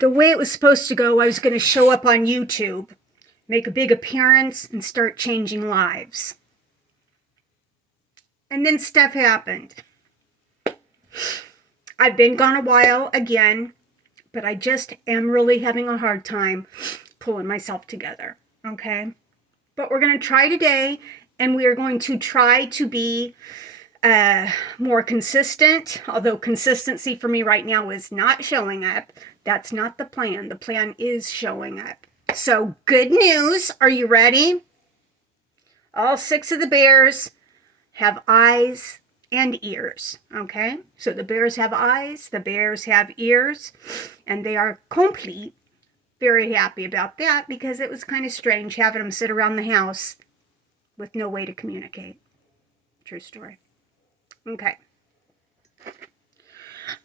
The way it was supposed to go, I was going to show up on YouTube, make a big appearance, and start changing lives. And then stuff happened. I've been gone a while again, but I just am really having a hard time pulling myself together, okay? But we're going to try today, and we are going to try to be more consistent, although consistency for me right now is not showing up. That's not the plan. The plan is showing up. So good news. Are you ready? All 6 of the bears have eyes and ears, okay? So the bears have eyes, the bears have ears, and they are complete. Very happy about that because it was kind of strange having them sit around the house with no way to communicate. True story. Okay.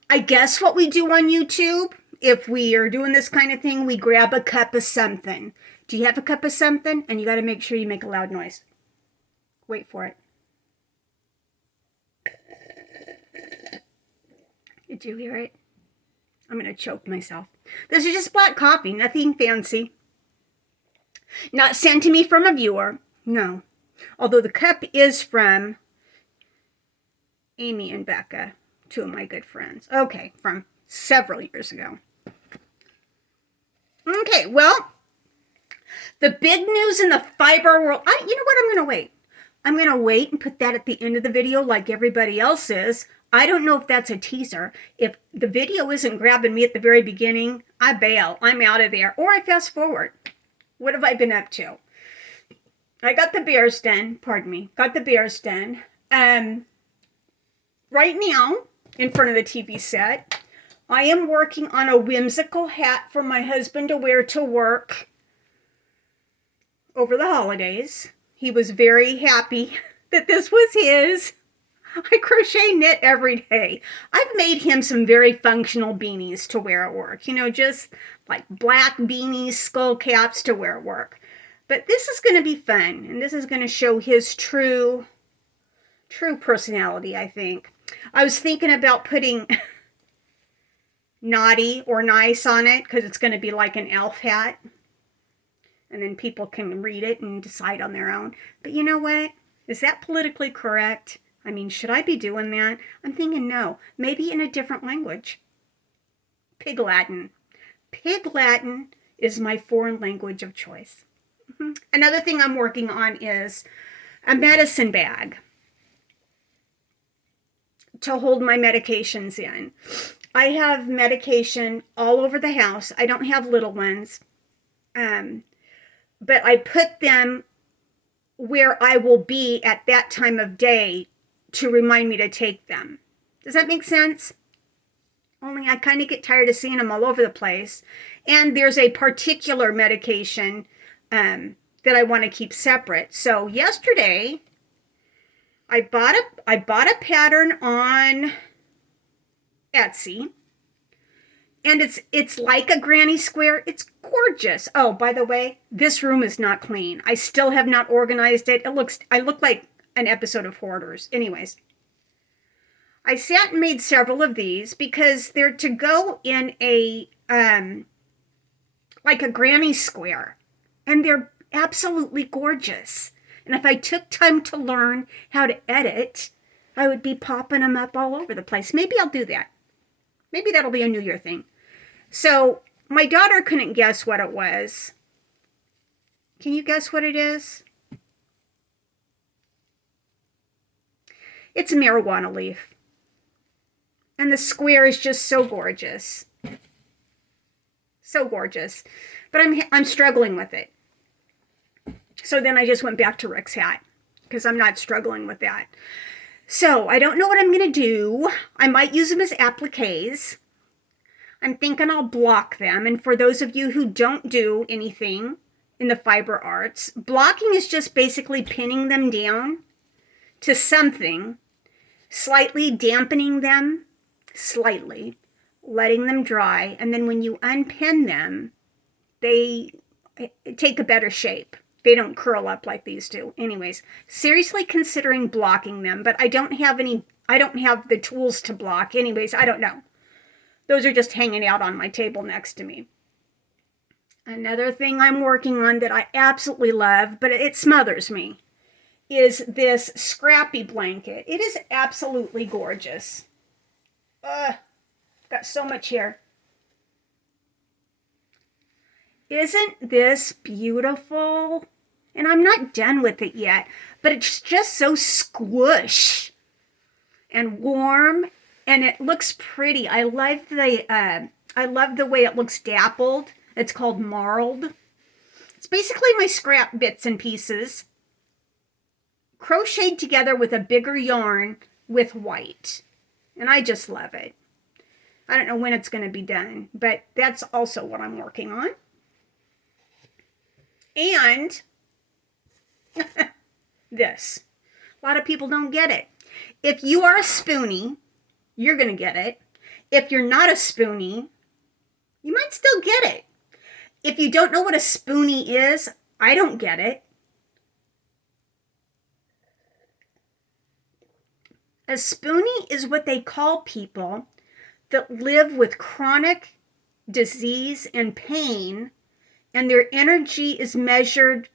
I guess what we do on YouTube, if we are doing this kind of thing, we grab a cup of something. Do you have a cup of something? And you got to make sure you make a loud noise. Wait for it. Did you hear it? I'm going to choke myself. This is just black coffee, nothing fancy. Not sent to me from a viewer. No. Although the cup is from Amy and Becca, 2 of my good friends. Okay, from several years ago. Okay, well, the big news in the fiber world. You know what? I'm going to wait. I'm going to wait and put that at the end of the video like everybody else is. I don't know if that's a teaser. If the video isn't grabbing me at the very beginning, I bail. I'm out of there. Or I fast forward. What have I been up to? I got the bears done. Pardon me. Got the bears done. Right now, in front of the TV set, I am working on a whimsical hat for my husband to wear to work over the holidays. He was very happy that this was his. I crochet knit every day. I've made him some very functional beanies to wear at work. You know, just like black beanies, skull caps to wear at work. But this is going to be fun, and this is going to show his true personality, I think. I was thinking about putting naughty or nice on it because it's going to be like an elf hat. And then people can read it and decide on their own. But you know what? Is that politically correct? I mean, should I be doing that? I'm thinking no. Maybe in a different language. Pig Latin. Pig Latin is my foreign language of choice. Another thing I'm working on is a medicine bag to hold my medications in. I have medication all over the house. I don't have little ones. But I put them where I will be at that time of day to remind me to take them. Does that make sense? Only I kind of get tired of seeing them all over the place. And there's a particular medication that I want to keep separate. So yesterday, I bought a pattern on Etsy. And it's like a granny square. It's gorgeous. Oh, by the way, this room is not clean. I still have not organized it. I look like an episode of Hoarders. Anyways, I sat and made several of these because they're to go in a like a granny square, and they're absolutely gorgeous. And if I took time to learn how to edit, I would be popping them up all over the place. Maybe I'll do that. Maybe that'll be a New Year thing. So my daughter couldn't guess what it was. Can you guess what it is? It's a marijuana leaf. And the square is just so gorgeous. So gorgeous. But I'm struggling with it. So then I just went back to Rick's hat because I'm not struggling with that. So I don't know what I'm going to do. I might use them as appliques. I'm thinking I'll block them. And for those of you who don't do anything in the fiber arts, blocking is just basically pinning them down to something, slightly dampening them, slightly, letting them dry. And then when you unpin them, they take a better shape. They don't curl up like these do. Anyways, seriously considering blocking them, but I don't have the tools to block. Anyways, I don't know. Those are just hanging out on my table next to me. Another thing I'm working on that I absolutely love, but it smothers me, is this Scrappy Blanket. It is absolutely gorgeous. Got so much here. Isn't this beautiful? And I'm not done with it yet, but it's just so squish and warm, and it looks pretty. I love the way it looks dappled. It's called marled. It's basically my scrap bits and pieces crocheted together with a bigger yarn with white. And I just love it. I don't know when it's going to be done, but that's also what I'm working on. And this. A lot of people don't get it. If you are a spoonie, you're going to get it. If you're not a spoonie, you might still get it. If you don't know what a spoonie is, I don't get it. A spoonie is what they call people that live with chronic disease and pain, and their energy is measured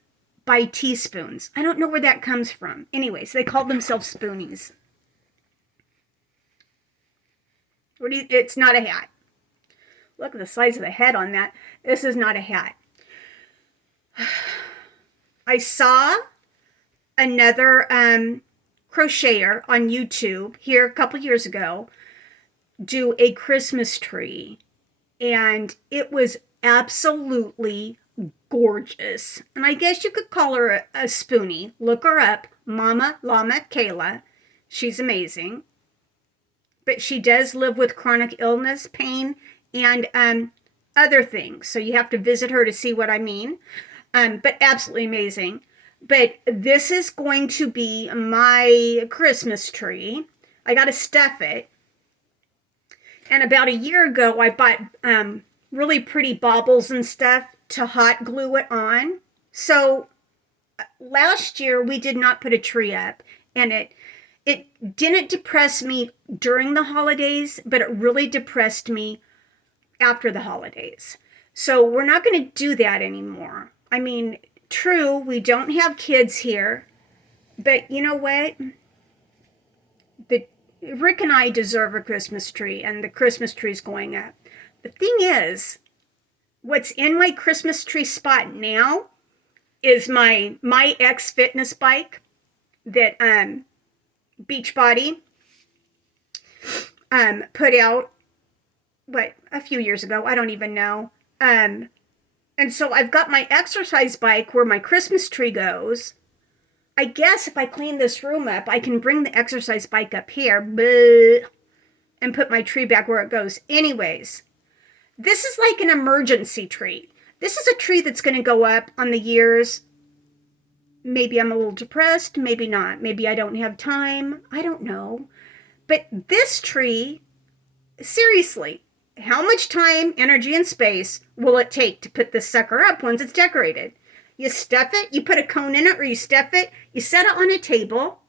by teaspoons. I don't know where that comes from. Anyways, they call themselves spoonies. It's not a hat. Look at the size of the head on that. This is not a hat. I saw another crocheter on YouTube here a couple years ago do a Christmas tree, and it was absolutely gorgeous. And I guess you could call her a spoonie. Look her up, Mama Llama Kayla. She's amazing. But she does live with chronic illness, pain, and other things. So you have to visit her to see what I mean. But absolutely amazing. But this is going to be my Christmas tree. I got to stuff it. And about a year ago, I bought really pretty baubles and stuff to hot glue it on. So last year, we did not put a tree up. And it didn't depress me during the holidays, but it really depressed me after the holidays. So we're not going to do that anymore. I mean, true, we don't have kids here, but you know what? Rick and I deserve a Christmas tree, and the Christmas tree's going up. The thing is, what's in my Christmas tree spot now is my X fitness bike that Beachbody put out, a few years ago. I don't even know. And so I've got my exercise bike where my Christmas tree goes. I guess if I clean this room up, I can bring the exercise bike up here and put my tree back where it goes. Anyways, this is like an emergency tree. This is a tree that's going to go up on the years. Maybe I'm a little depressed, maybe not. Maybe I don't have time. I don't know. But this tree, seriously, how much time, energy, and space will it take to put this sucker up once it's decorated? You stuff it, you put a cone in it, or you stuff it, you set it on a table,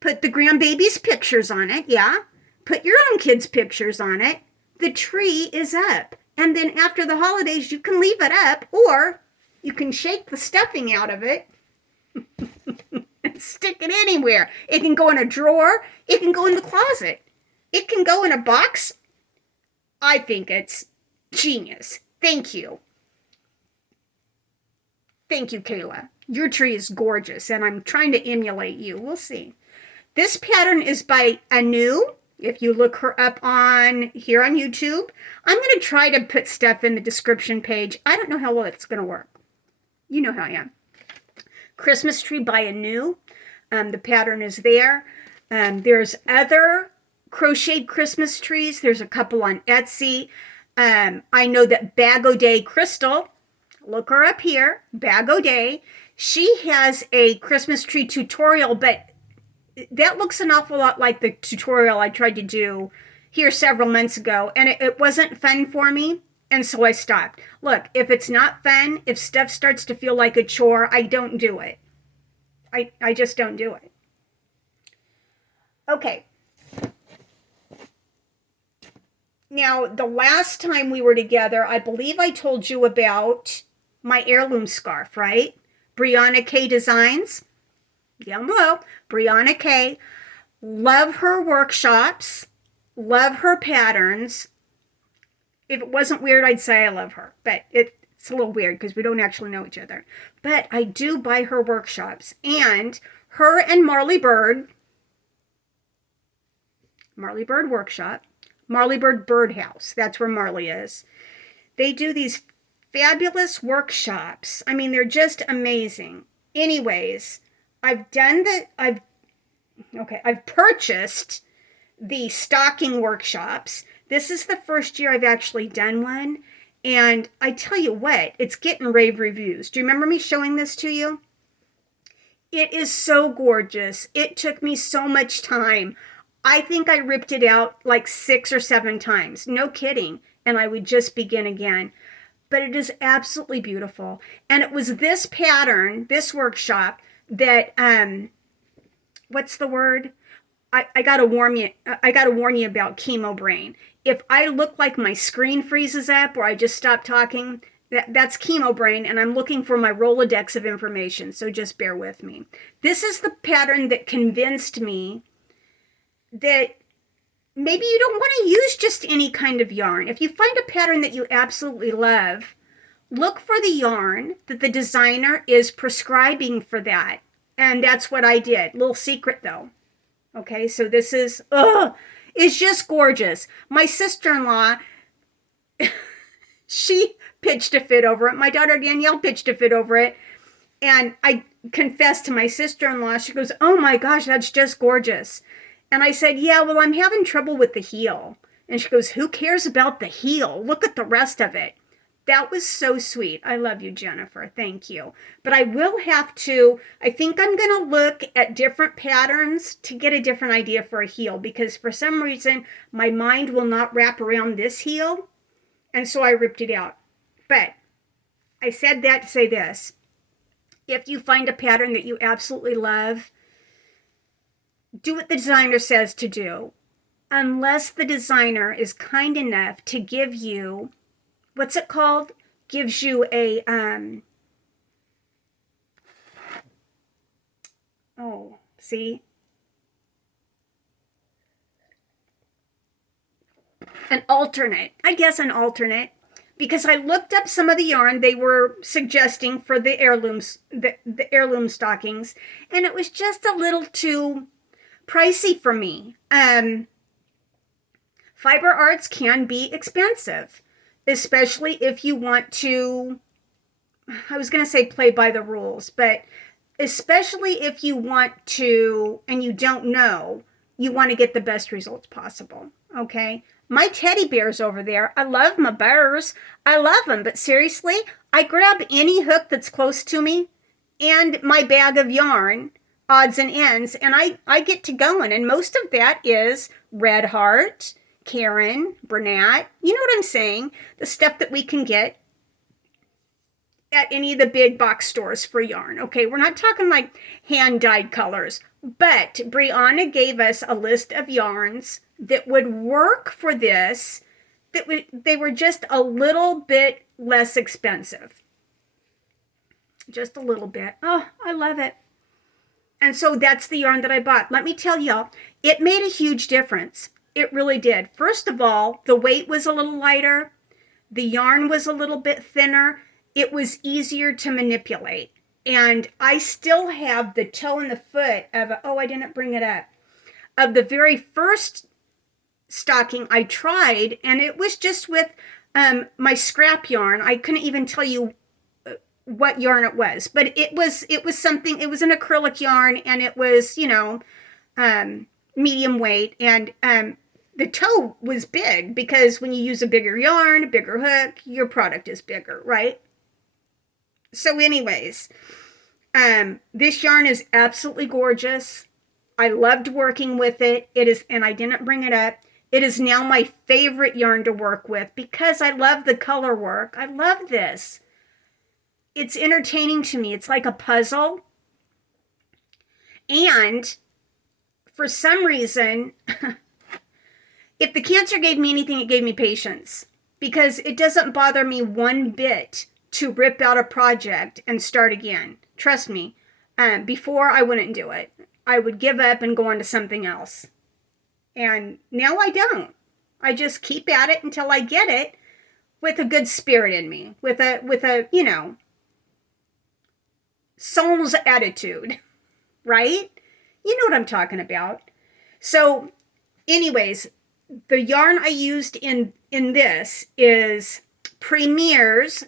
put the grandbaby's pictures on it, yeah? Put your own kids' pictures on it. The tree is up. And then after the holidays, you can leave it up, or you can shake the stuffing out of it and stick it anywhere. It can go in a drawer. It can go in the closet. It can go in a box. I think it's genius. Thank you. Thank you, Kayla. Your tree is gorgeous, and I'm trying to emulate you. We'll see. This pattern is by Anu. If you look her up here on YouTube, I'm going to try to put stuff in the description page. I don't know how well it's going to work. You know how I am. Christmas tree by Anu. The pattern is there. There's other crocheted Christmas trees. There's a couple on Etsy. I know that Bag O'Day Crystal, look her up here, Bag O'Day. She has a Christmas tree tutorial, but that looks an awful lot like the tutorial I tried to do here several months ago, and it wasn't fun for me, and so I stopped. Look, if it's not fun, if stuff starts to feel like a chore, I don't do it. I just don't do it. Okay. Now, the last time we were together, I believe I told you about my heirloom scarf, right? Brianna K Designs. Down below. Brianna K. Love her workshops. Love her patterns. If it wasn't weird, I'd say I love her. But it's a little weird because we don't actually know each other. But I do buy her workshops. And her and Marley Bird Workshop, Marley Bird Birdhouse, that's where Marley is. They do these fabulous workshops. I mean, they're just amazing. Anyways, I've purchased the stocking workshops. This is the first year I've actually done one. And I tell you what, it's getting rave reviews. Do you remember me showing this to you? It is so gorgeous. It took me so much time. I think I ripped it out like 6 or 7 times. No kidding. And I would just begin again. But it is absolutely beautiful. And it was this pattern, this workshop, that, what's the word? I gotta warn you about chemo brain. If I look like my screen freezes up or I just stop talking, that's chemo brain, and I'm looking for my Rolodex of information, so just bear with me. This is the pattern that convinced me that maybe you don't want to use just any kind of yarn. If you find a pattern that you absolutely love, look for the yarn that the designer is prescribing for that. And that's what I did. Little secret though. Okay, so this is, it's just gorgeous. My sister-in-law, she pitched a fit over it. My daughter Danielle pitched a fit over it. And I confessed to my sister-in-law, she goes, "Oh my gosh, that's just gorgeous." And I said, "Yeah, well, I'm having trouble with the heel." And she goes, "Who cares about the heel? Look at the rest of it." That was so sweet. I love you, Jennifer. Thank you. But I will have to, I think I'm going to look at different patterns to get a different idea for a heel, because for some reason, my mind will not wrap around this heel. And so I ripped it out. But I said that to say this. If you find a pattern that you absolutely love, do what the designer says to do, unless the designer is kind enough to give you, what's it called? Gives you a, an alternate. I guess an alternate. Because I looked up some of the yarn they were suggesting for the heirlooms, the heirloom stockings, and it was just a little too pricey for me. Fiber arts can be expensive, especially if you want to, I was going to say play by the rules, but especially if you want to, and you don't know, you want to get the best results possible, okay? My teddy bears over there, I love my bears. I love them, but seriously, I grab any hook that's close to me and my bag of yarn, odds and ends, and I get to going. And most of that is Red Heart, Karen, Bernat, you know what I'm saying? The stuff that we can get at any of the big box stores for yarn. Okay, we're not talking like hand-dyed colors, but Brianna gave us a list of yarns that would work for this, they were just a little bit less expensive. Just a little bit. Oh, I love it. And so that's the yarn that I bought. Let me tell y'all, it made a huge difference. It really did. First of all, the weight was a little lighter. The yarn was a little bit thinner. It was easier to manipulate. And I still have the toe and the foot of, I didn't bring it up, of the very first stocking I tried, and it was just with my scrap yarn. I couldn't even tell you what yarn it was, but it was something, it was an acrylic yarn, and it was, medium weight, and the toe was big, because when you use a bigger yarn, a bigger hook, your product is bigger, right? So anyways, this yarn is absolutely gorgeous. I loved working with it. It is, and I didn't bring it up, it is now my favorite yarn to work with because I love the color work. I love this. It's entertaining to me. It's like a puzzle. And for some reason, If the cancer gave me anything, it gave me patience, because it doesn't bother me one bit to rip out a project and start again. Trust me. Before, I wouldn't do it. I would give up and go on to something else. And now I don't. I just keep at it until I get it, with a good spirit in me, with a soul's attitude, right? You know what I'm talking about. So, anyways, the yarn I used in this is Premier's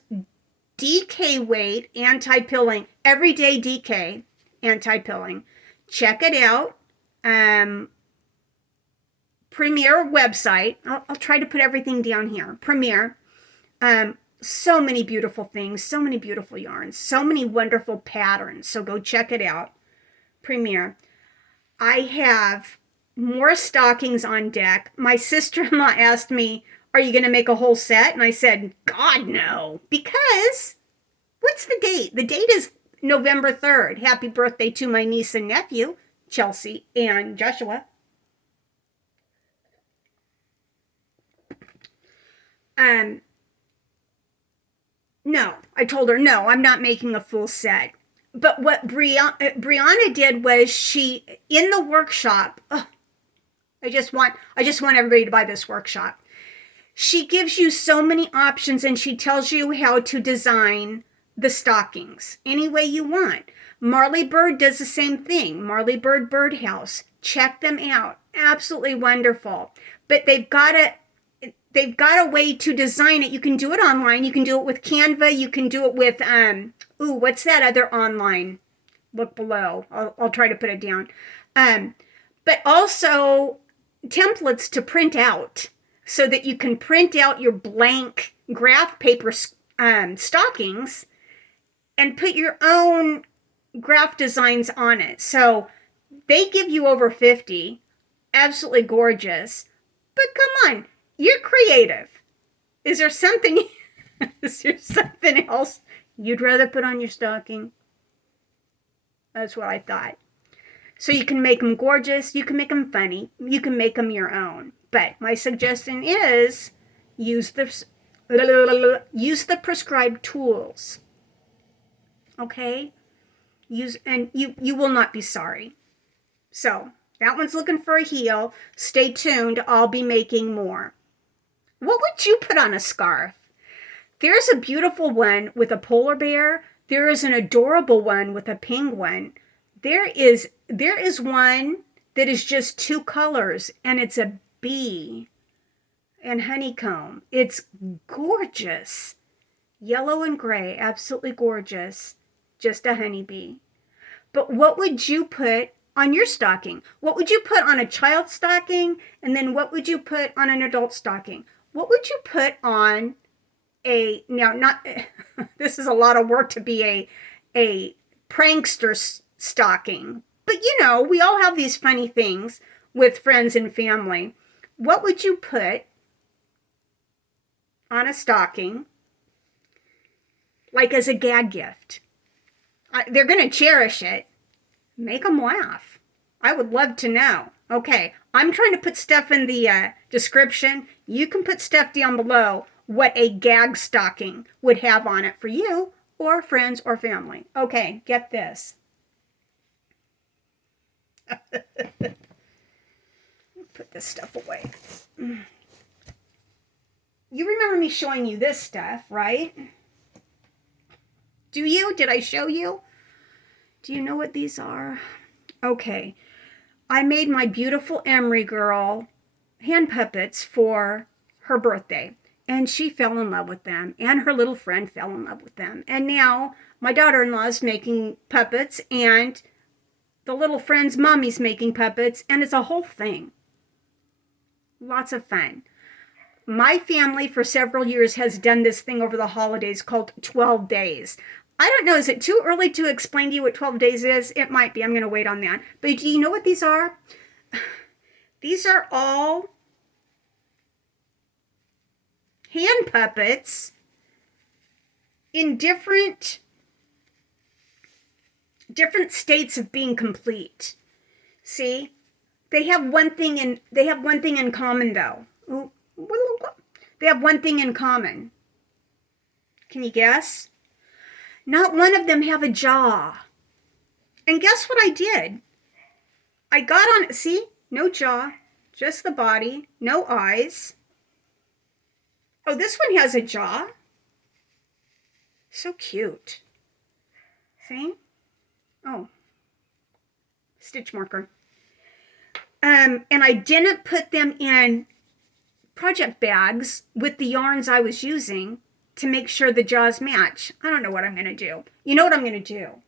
DK weight anti-pilling, everyday DK anti-pilling. Check it out. Premier website. I'll try to put everything down here. Premier. So many beautiful things, so many beautiful yarns, so many wonderful patterns. So go check it out. Premier. I have more stockings on deck. My sister-in-law asked me, are you going to make a whole set? And I said, God, no. Because, what's the date? The date is November 3rd. Happy birthday to my niece and nephew, Chelsea and Joshua. No, I told her, no, I'm not making a full set. But what Brianna did was she, in the workshop, I just want everybody to buy this workshop. She gives you so many options, and she tells you how to design the stockings any way you want. Marley Bird does the same thing. Marley Bird Birdhouse. Check them out. Absolutely wonderful. But they've got a way to design it. You can do it online. You can do it with Canva. You can do it with, what's that other online? Look below. I'll try to put it down. But also templates to print out, so that you can print out your blank graph paper stockings and put your own graph designs on it. So they give you over 50. Absolutely gorgeous. But come on. You're creative. Is there something else you'd rather put on your stocking? That's what I thought. So you can make them gorgeous. You can make them funny. You can make them your own. But my suggestion is use the prescribed tools. Okay? You will not be sorry. So that one's looking for a heel. Stay tuned. I'll be making more. What would you put on a scarf? There's a beautiful one with a polar bear. There is an adorable one with a penguin. There is one that is just two colors, and it's a bee and honeycomb. It's gorgeous. Yellow and gray, absolutely gorgeous. Just a honeybee. But what would you put on your stocking? What would you put on a child's stocking? And then what would you put on an adult stocking? What would you put on this is a lot of work to be a prankster stocking. But we all have these funny things with friends and family. What would you put on a stocking, like as a gag gift? They're going to cherish it. Make them laugh. I would love to know. Okay, I'm trying to put stuff in the description. You can put stuff down below what a gag stocking would have on it for you or friends or family. Okay, get this. Put this stuff away. You remember me showing you this stuff, right? Do you? Did I show you? Do you know what these are? Okay. I made my beautiful Emery girl hand puppets for her birthday. And she fell in love with them. And her little friend fell in love with them. And now my daughter-in-law is making puppets. And the little friend's mommy's making puppets. And it's a whole thing. Lots of fun. My family for several years has done this thing over the holidays called 12 days. I don't know, is it too early to explain to you what 12 days is? It might be. I'm going to wait on that. But do you know what these are? These are all hand puppets in different states of being complete. See? They have one thing in common though. They have one thing in common. Can you guess? Not one of them have a jaw. And guess what I did? I got on, see, no jaw, just the body, no eyes. Oh, this one has a jaw. So cute. See? Oh, stitch marker. And I didn't put them in project bags with the yarns I was using to make sure the jaws match. I don't know what I'm going to do. You know what I'm going to do?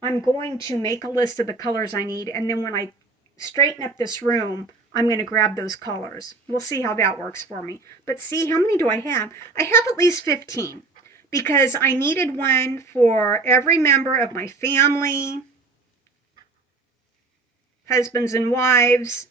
I'm going to make a list of the colors I need, and then when I straighten up this room, I'm going to grab those colors. We'll see how that works for me. But see, how many do I have? I have at least 15 because I needed one for every member of my family, husbands and wives,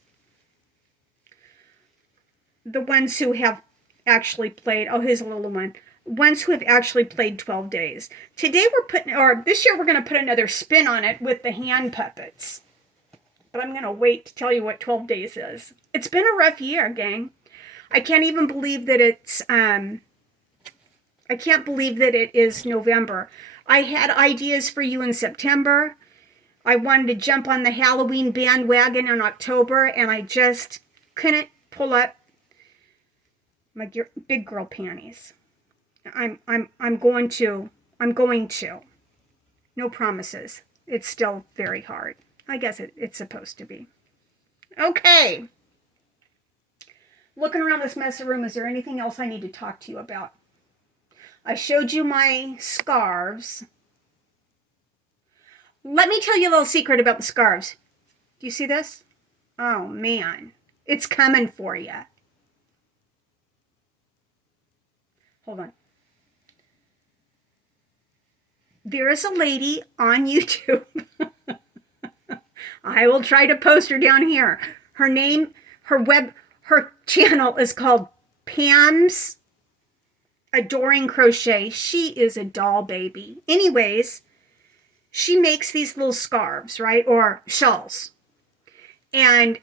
the ones who have actually played, oh, here's a little one, ones who have actually played 12 days. Today we're putting, or this year we're going to put another spin on it with the hand puppets. But I'm going to wait to tell you what 12 days is. It's been a rough year, gang. I can't even believe that it's, I can't believe that it is November. I had ideas for you in September. I wanted to jump on the Halloween bandwagon in October, and I just couldn't pull up my big girl panties. I'm going to. No promises. It's still very hard. I guess it's supposed to be. Okay. Looking around this messy room, is there anything else I need to talk to you about? I showed you my scarves. Let me tell you a little secret about the scarves. Do you see this? Oh, man. It's coming for you. Hold on. There is a lady on YouTube. I will try to post her down here. Her name, her channel is called Pam's Adoring Crochet. She is a doll baby. Anyways, she makes these little scarves, right? Or shawls. And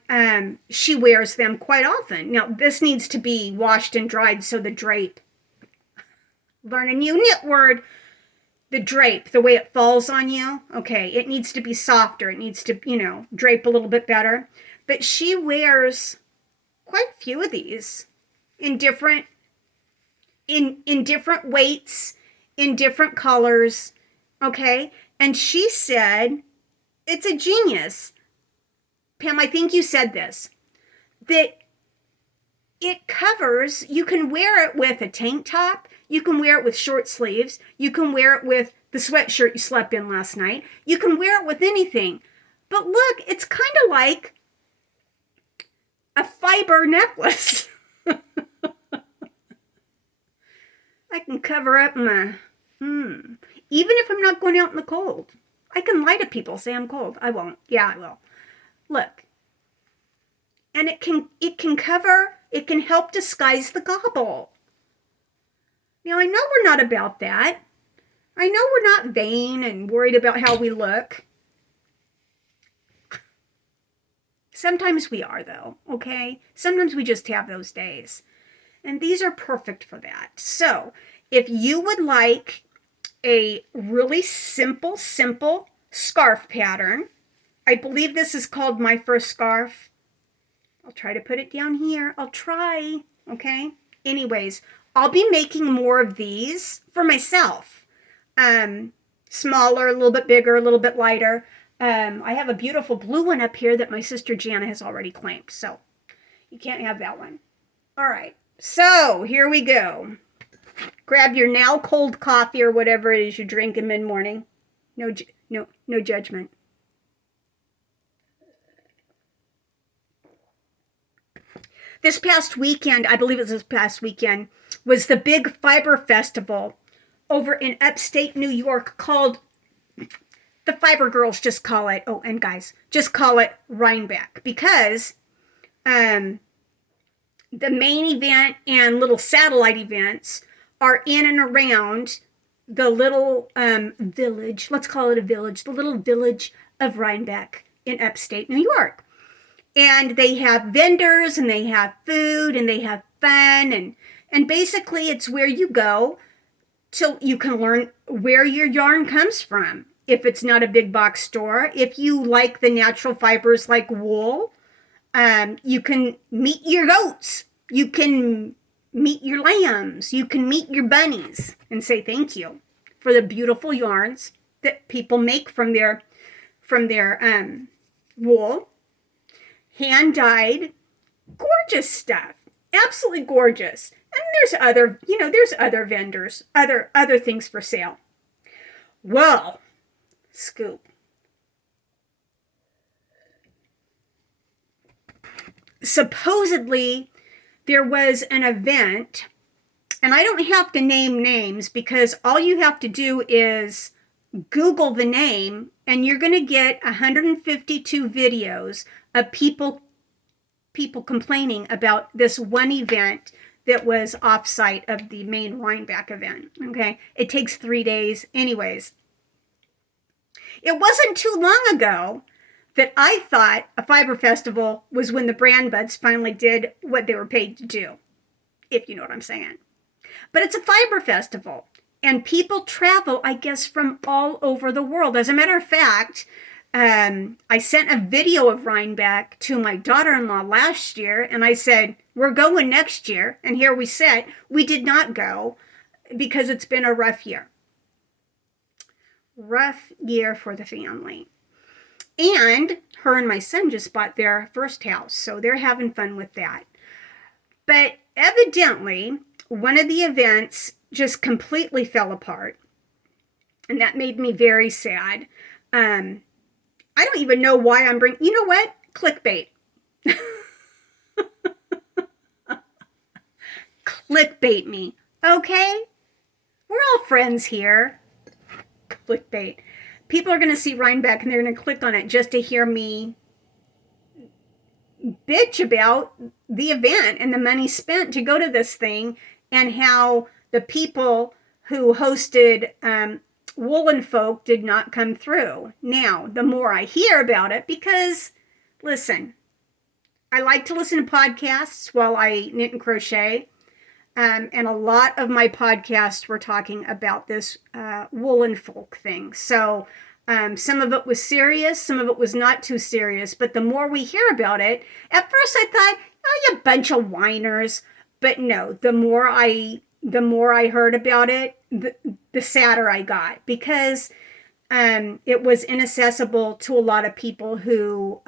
she wears them quite often. Now, this needs to be washed and dried so the drape. Learn a new knit word. The drape, the way it falls on you, okay, it needs to be softer. It needs to, you know, drape a little bit better. But she wears quite a few of these in different different weights, in different colors, okay? And she said, it's a genius. Pam, I think you said this, that it covers, you can wear it with a tank top, you can wear it with short sleeves, you can wear it with the sweatshirt you slept in last night, you can wear it with anything. But look, it's kind of like a fiber necklace. I can cover up my, even if I'm not going out in the cold. I can lie to people, say I'm cold. I won't. Yeah, I will. Look. And it can cover, it can help disguise the gobble. Now, I know we're not about that. I know we're not vain and worried about how we look. Sometimes we are, though, okay? Sometimes we just have those days. And these are perfect for that. So, if you would like a really simple scarf pattern, I believe this is called My First Scarf. I'll try to put it down here. I'll try, okay? Anyways, I'll be making more of these for myself. Smaller, a little bit bigger, a little bit lighter. I have a beautiful blue one up here that my sister Jana has already claimed, so you can't have that one. All right, so here we go. Grab your now cold coffee or whatever it is you drink in mid-morning. No judgment. This past weekend, I believe it was this past weekend, was the big fiber festival over in upstate New York called, the fiber girls just call it, oh, and guys, just call it Rhinebeck, because the main event and little satellite events are in and around the little village, let's call it a village, the little village of Rhinebeck in upstate New York. And they have vendors, and they have food, and they have fun, and And basically, it's where you go till you can learn where your yarn comes from. If it's not a big box store, if you like the natural fibers like wool, you can meet your goats. You can meet your lambs. You can meet your bunnies and say thank you for the beautiful yarns that people make from their wool, hand dyed, gorgeous stuff, absolutely gorgeous. And there's other vendors, other things for sale. Well, scoop. Supposedly there was an event, and I don't have to name names because all you have to do is Google the name and you're going to get 152 videos of people complaining about this one event that was offsite of the main Rhinebeck event. Okay, it takes 3 days. Anyways, it wasn't too long ago that I thought a fiber festival was when the brand buds finally did what they were paid to do, if you know what I'm saying. But it's a fiber festival, and people travel, I guess, from all over the world. As a matter of fact, I sent a video of Rhinebeck to my daughter-in-law last year, and I said, we're going next year. And here we sit. We did not go because it's been a rough year. Rough year for the family. And her and my son just bought their first house, so they're having fun with that. But evidently, one of the events just completely fell apart, and that made me very sad. I don't even know why I'm bringing... You know what? Clickbait. Clickbait me, okay? We're all friends here. Clickbait. People are going to see Rhinebeck and they're going to click on it just to hear me bitch about the event and the money spent to go to this thing and how the people who hosted Woolen Folk did not come through. Now, the more I hear about it, because, listen, I like to listen to podcasts while I knit and crochet. And a lot of my podcasts were talking about this Woolen Folk thing. So some of it was serious, some of it was not too serious. But the more we hear about it, at first I thought, oh, you bunch of whiners. But no, the more I heard about it, the sadder I got, because it was inaccessible to a lot of people who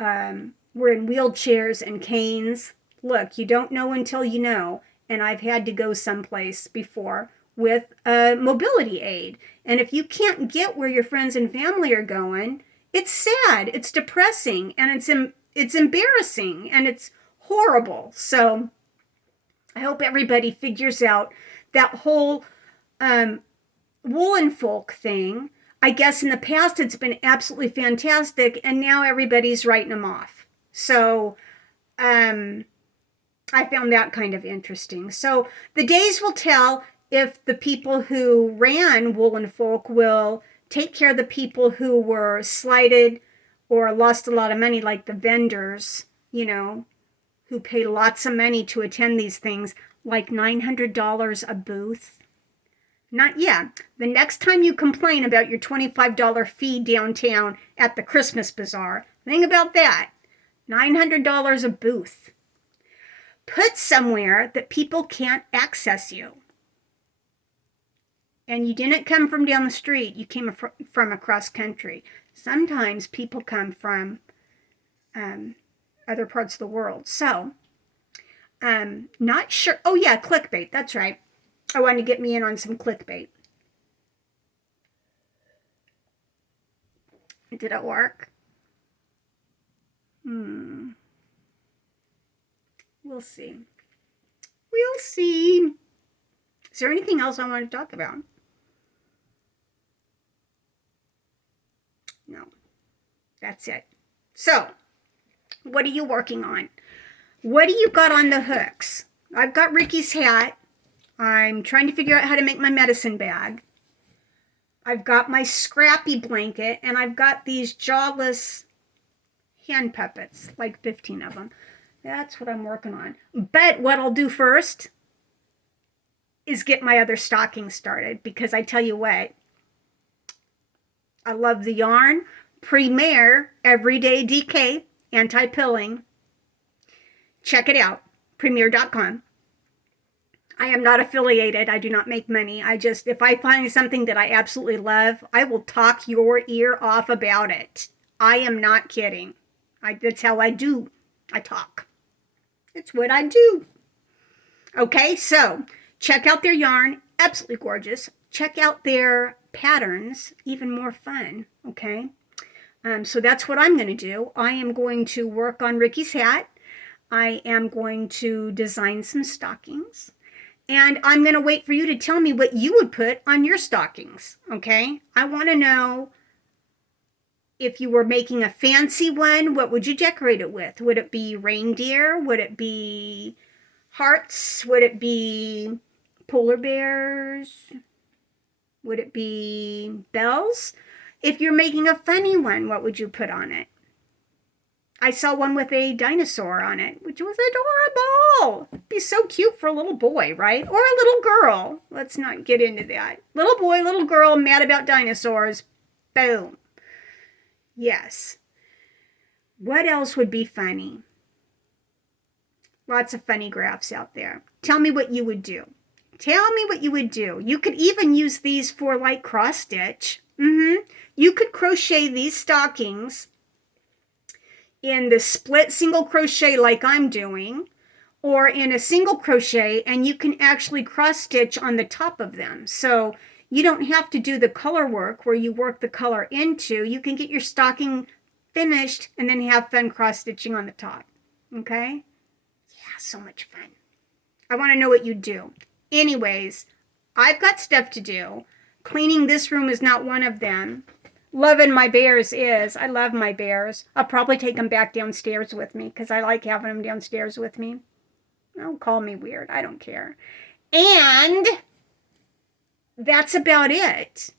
were in wheelchairs and canes. Look, you don't know until you know. And I've had to go someplace before with a mobility aid. And if you can't get where your friends and family are going, it's sad, it's depressing, and it's embarrassing, and it's horrible. So I hope everybody figures out that whole Woolen Folk thing. I guess in the past it's been absolutely fantastic, and now everybody's writing them off. So I found that kind of interesting. So the days will tell if the people who ran Woolen Folk will take care of the people who were slighted or lost a lot of money, like the vendors, you know, who pay lots of money to attend these things, like $900 a booth. The next time you complain about your $25 fee downtown at the Christmas bazaar, think about that. $900 a booth. Put somewhere that people can't access you. And you didn't come from down the street. You came from across country. Sometimes people come from other parts of the world. So, not sure. Oh, yeah, clickbait. That's right. I wanted to get me in on some clickbait. Did it work? We'll see. We'll see. Is there anything else I want to talk about? No. That's it. So, what are you working on? What do you got on the hooks? I've got Ricky's hat. I'm trying to figure out how to make my medicine bag. I've got my Scrappy Blanket, and I've got these jawless hand puppets, like 15 of them. That's what I'm working on. But what I'll do first is get my other stocking started, because I tell you what, I love the yarn. Premier Everyday DK Anti-Pilling. Check it out, premier.com. I am not affiliated. I do not make money. If I find something that I absolutely love, I will talk your ear off about it. I am not kidding. That's how I do. I talk. It's what I do. Okay, so check out their yarn. Absolutely gorgeous. Check out their patterns. Even more fun. Okay. So that's what I'm going to do. I am going to work on Ricky's hat. I am going to design some stockings. And I'm going to wait for you to tell me what you would put on your stockings. Okay. I want to know, if you were making a fancy one, what would you decorate it with? Would it be reindeer? Would it be hearts? Would it be polar bears? Would it be bells? If you're making a funny one, what would you put on it? I saw one with a dinosaur on it, which was adorable. It'd be so cute for a little boy, right? Or a little girl. Let's not get into that. Little boy, little girl, mad about dinosaurs. Boom. Yes. What else would be funny? Lots of funny graphs out there. Tell me what you would do. Tell me what you would do. You could even use these for like cross stitch. You could crochet these stockings in the split single crochet like I'm doing, or in a single crochet, and you can actually cross stitch on the top of them. So you don't have to do the color work where you work the color into. You can get your stocking finished and then have fun cross stitching on the top. Okay? Yeah, so much fun. I want to know what you do. Anyways, I've got stuff to do. Cleaning this room is not one of them. Loving my bears is. I love my bears. I'll probably take them back downstairs with me because I like having them downstairs with me. Don't call me weird. I don't care. And that's about it.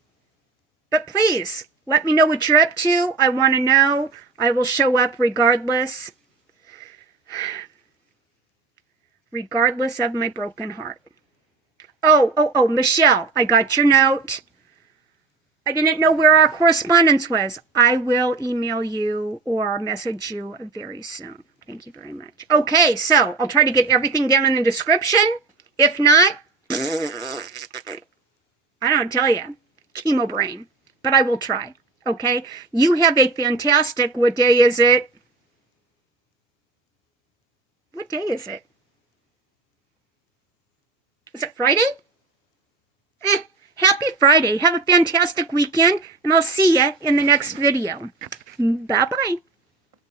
But please, let me know what you're up to. I want to know. I will show up regardless. Regardless of my broken heart. Oh, Michelle, I got your note. I didn't know where our correspondence was. I will email you or message you very soon. Thank you very much. Okay, so I'll try to get everything down in the description. If not, I don't tell you, chemo brain, but I will try. Okay, you have a fantastic, what day is it? What day is it? Is it Friday? Happy Friday. Have a fantastic weekend, and I'll see you in the next video. Bye-bye.